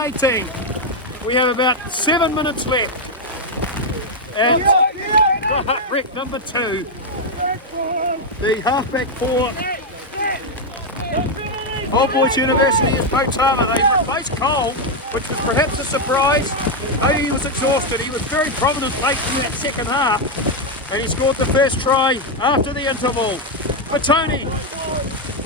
commentating. We have about 7 minutes left at rec number 2. The halfback for Old Boys University is Potama. They replaced Cole, which was perhaps a surprise. Maybe he was exhausted. He was very prominent late in that second half, and he scored the first try after the interval. Petone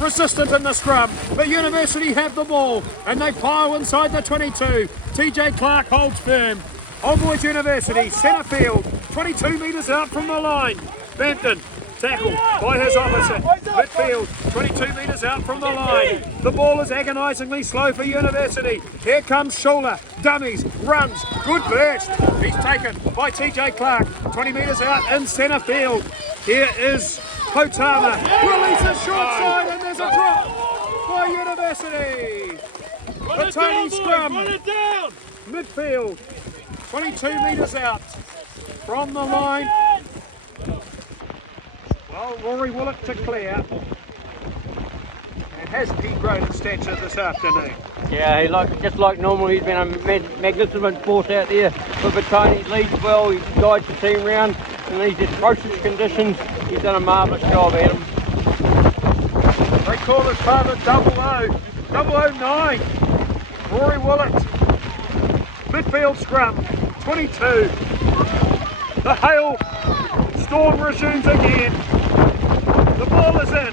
resistant in the scrum, but University have the ball and they pile inside the 22. TJ Clark holds firm. Old Boys University, centre field, 22 metres out from the line. Bampton, tackled by his opposite. Midfield, 22 metres out from the line. The ball is agonisingly slow for University. Here comes Schuler, dummies, runs, good burst. He's taken by TJ Clark, 20 metres out in centre field. Here is Potama, releases short side and there's a drop by University. Petone scrum, midfield, 22 metres out from the line. Well, Rory Willett to clear. And hasn't he grown in stature this afternoon? Yeah, just like normal, he's been a magnificent force out there. But Petone leads well, he guides the team round in these atrocious conditions. He's done a marvellous job, Adam. They call this part of 009. Rory Willett. Midfield scrum, 22. The hail storm resumes again. The ball is in.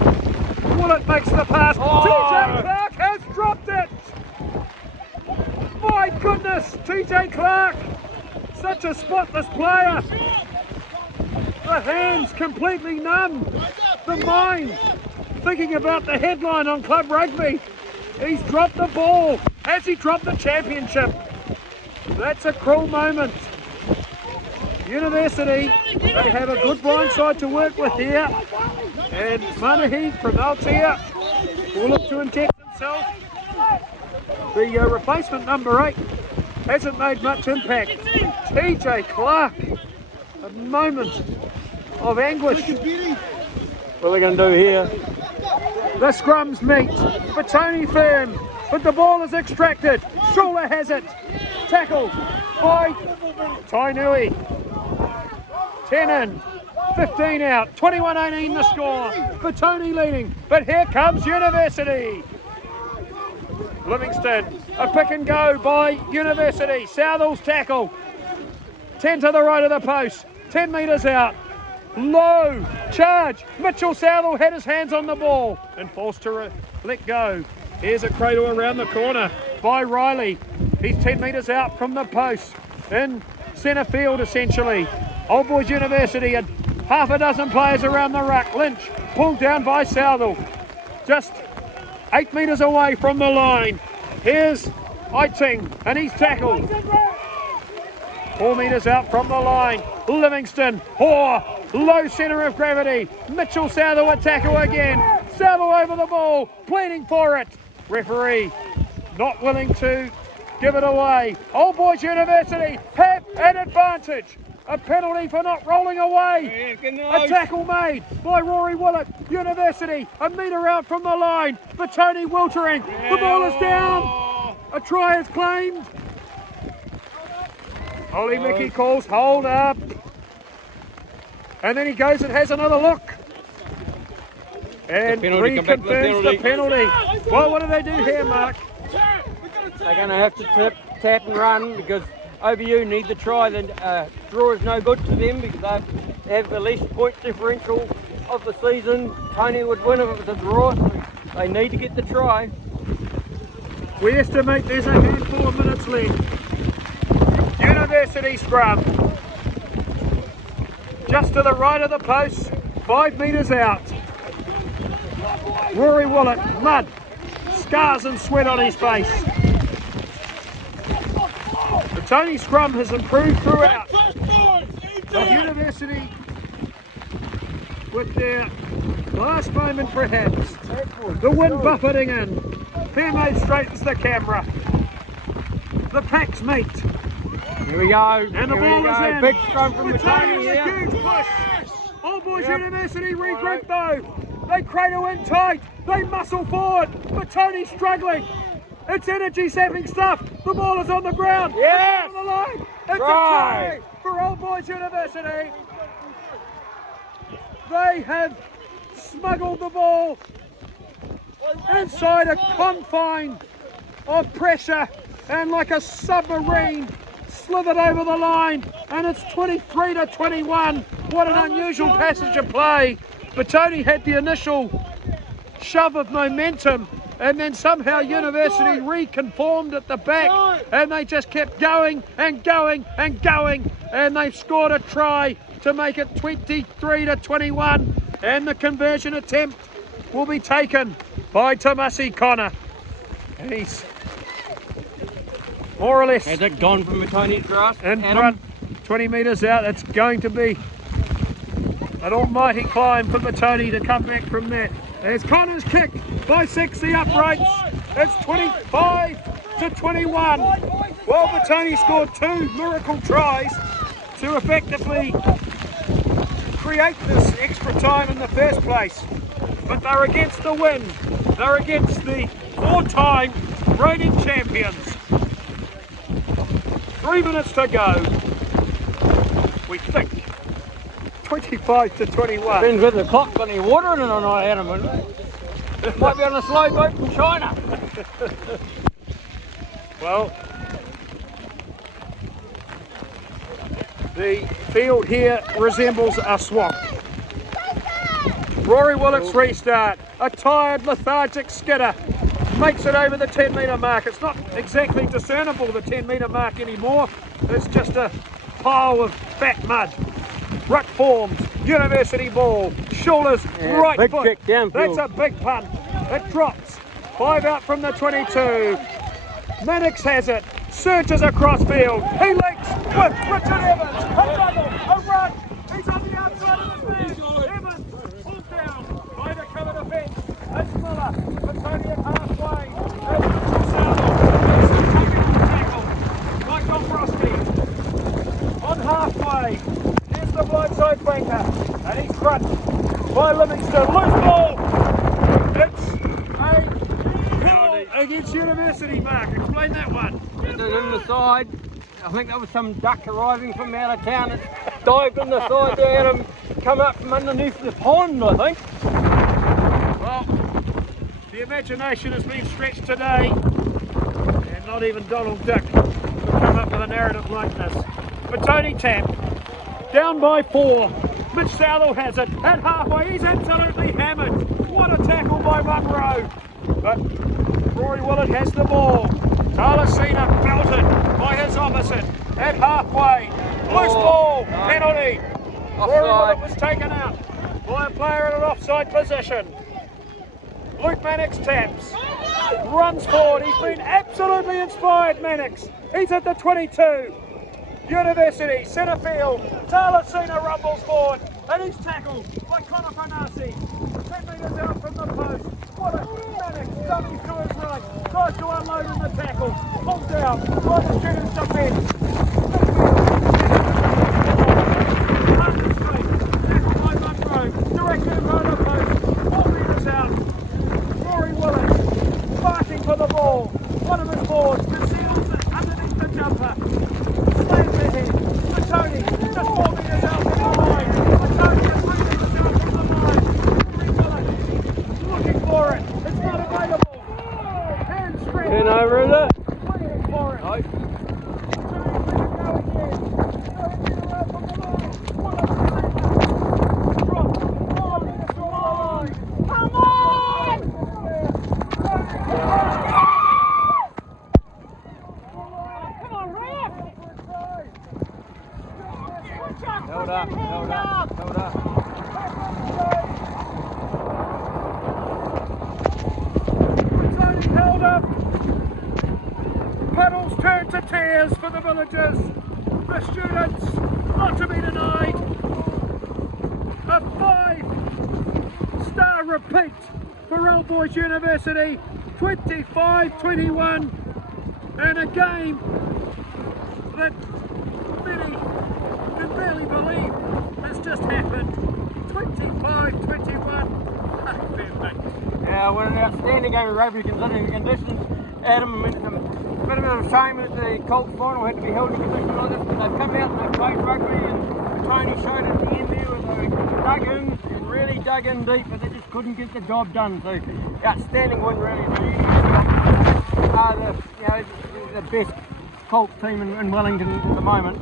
Willett makes the pass. TJ Clark has dropped it. My goodness, TJ Clark. Such a spotless player. The hands completely numb. The mind thinking about the headline on Club Rugby. He's dropped the ball. Has he dropped the championship? That's a cruel moment. University, they have a good blind side to work with here. And Manahi from Altea will look to inject himself. The replacement number 8 hasn't made much impact. TJ Clark, a moment of anguish. What are they going to do here? The scrums meet. Petone firm, but the ball is extracted. Schuler has it. Tackled by Tainui. 10 in, 15 out, 21-18 the score. Petone leading, but here comes University. Livingston, a pick and go by University. Southall's tackle. 10 to the right of the post, 10 metres out. Low charge. Mitchell Southall had his hands on the ball and forced to let go. Here's a cradle around the corner by Riley. He's 10 metres out from the post in centre field essentially. Old Boys University had half a dozen players around the ruck. Lynch pulled down by Southall. Just 8 metres away from the line. Here's Eiting and he's tackled. 4 metres out from the line. Livingston, low centre of gravity. Mitchell Southall a tackle again. Southall over the ball, pleading for it. Referee not willing to give it away. Old Boys University have an advantage. A penalty for not rolling away. A tackle made by Rory Willett. University a metre out from the line. Petone weltering. The ball is down. A try is claimed. Ollie Mickey calls hold up. And then he goes and has another look. And reconfirms the penalty. Well, what do they do here, Mark? They're going to have to tap and run because OBU need the try. The draw is no good to them because they have the least point differential of the season. Tony would win if it was a draw. So they need to get the try. We estimate there's a handful of minutes left. University scrum. Just to the right of the post, 5 metres out. Rory Willett, mud, scars and sweat on his face. The Tony scrum has improved throughout. The University, with their last moment perhaps, the wind buffeting in. Fairmaid straightens the camera. The packs meet. Here we go. And the ball is in. Big scrum from Petone here. Huge push. Old Boys University regroup though. They cradle in tight. They muscle forward. Petone struggling. It's energy sapping stuff. The ball is on the ground. Yes! It's on the line. It's Try. a try for Old Boys University. They have smuggled the ball inside a confine of pressure and like a submarine slithered over the line, and it's 23-21. What an unusual passage of play. Batoni had the initial shove of momentum, and then somehow University reconformed at the back, and they just kept going and going and going, and they've scored a try to make it 23-21, and the conversion attempt will be taken by Tomasi Connor. And he's more or less Has it gone from Batoni's grasp? in front, 20 metres out. It's going to be an almighty climb for Batoni to come back from that. There's Connor's kick, bisects the uprights. It's 25-21. Well, Batoni scored 2 miracle tries to effectively create this extra time in the first place. But they're against the wind. They're against the 4-time reigning champions. 3 minutes to go. We think 25-21. Depends whether the clock's got any water in it or not, Adam. It might be on a slow boat from China. Well, the field here resembles a swamp. Rory Willet's restart. A tired, lethargic skidder makes it over the 10-metre mark. It's not exactly discernible, the 10-metre mark anymore. It's just a pile of fat mud. Ruck forms, University ball, shoulders, right big foot. kick downfield. That's a big punt. It drops. 5 out from the 22. Mannix has it, surges across field. He links with Richard Evans. A juggle, a run. He's on the outside of the man. Evans pulled down by the cover defence. It's Miller. Batoni at halfway. It's taking the tackle. Michael Frosty on halfway. Here's the blindside flanker, and he's crunched by Livingston. Loose ball. It's a penalty against University, Mark. Explain that one. In the side, I think there was some duck arriving from out of town and dived on the side there and come up from underneath the pond, I think. Well, the imagination has been stretched today, and not even Donald Duck could come up with a narrative like this. Batoni tap, down by 4. Mitch Southall has it at halfway. He's absolutely hammered. What a tackle by Munro. But Rory Willett has the ball. Talasina belted by his opposite at halfway. Loose ball, no. penalty. Rory Willett was taken out by a player in an offside position. Luke Mannix taps, runs forward. He's been absolutely inspired, Mannix. He's at the 22. University, centre field. Talasina rumbles forward, and he's tackled by Connor Panasi. 10 metres out from the post. What a Mannix, dummies to his right. Tries to unload in the tackle. Pulled down by the students' defence. Tackled by Munro. Directly in front of the post. 4 metres out. Rory Willett barking for the ball. One of his boards conceals it underneath the jumper. Slams ahead. Batoni just 4 metres out from the line. Batoni is 3 metres out from the line. Rory Willett looking for it. It's not available. Hand stretch. Turn over, is it? Waiting for it. No. Held up. Batoni held up. Puddles turn to tears for the villagers. The students, not to be denied. A 5-star repeat for Old Boys University. 25-21. And a game that many can barely believe has just happened. 25-21. Yeah, what an outstanding game of rugby considering the conditions. Adam, it's a bit of a shame that the Colts final had to be held in a position like this, but they've come out and they've played rugby, and Tony showed at the end there where they dug in and really dug in deep, but they just couldn't get the job done. So outstanding win really. Are the best Colts team in Wellington at the moment.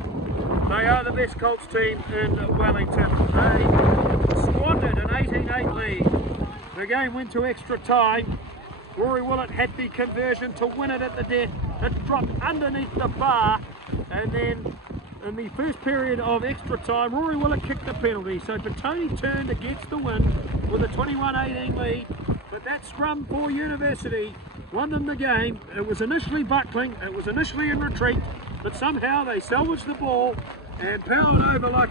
They are the best Colts team in Wellington. They squandered an 18-8 lead. The game went to extra time. Rory Willett had the conversion to win it at the death. It dropped underneath the bar, and then in the first period of extra time, Rory Willett kicked the penalty. So Petone turned against the win with a 21-18 lead. But that scrum for University won them the game. It was initially buckling, it was initially in retreat, but somehow they salvaged the ball and powered over like